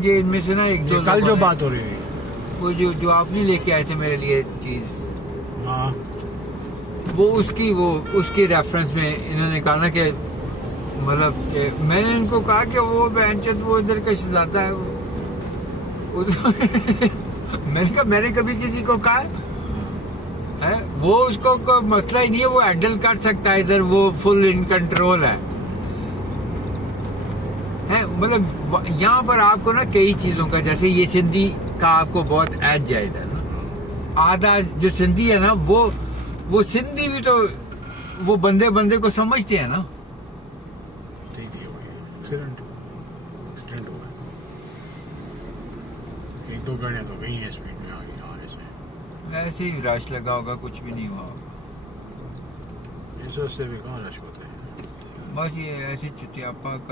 مجھے ان میں سے نا ایک دو کل جو بات ہو رہی ہے وہ جو آپ نہیں لے کے آئے تھے میرے لیے چیز، ہاں وہ اس کی ریفرنس میں انہوں نے کہا نا کہ مطلب کہ میں نے ان کو کہا کہ وہ بہنچود وہ ادھر کا شہزادہ ہے میں نے کہا میں نے کبھی کسی کو کہا ہے وہ اس کو کوئی مسئلہ ہی نہیں ہے، وہ ہینڈل کر سکتا ہے ادھر، وہ فل ان کنٹرول ہے۔ مطلب یہاں پر آپ کو نا کئی چیزوں کا، جیسے یہ سندھی کا آپ کو بہت ایج جائز ہے نا، آدھا جو سندھی ہے نا وہ سندھی بھی تو وہ بندے کو سمجھتے ہیں نا۔ ایکسیڈنٹ ہوا ایک دو گاڑیاں تو گئی ہیں اسپیڈ میں آنے سے، ایسے ہی رش لگا ہوگا، کچھ بھی نہیں ہوا ہوگا، اس وجہ سے بھی کہاں رش ہوتا ہے۔ بس یہ ایسے چٹیاپا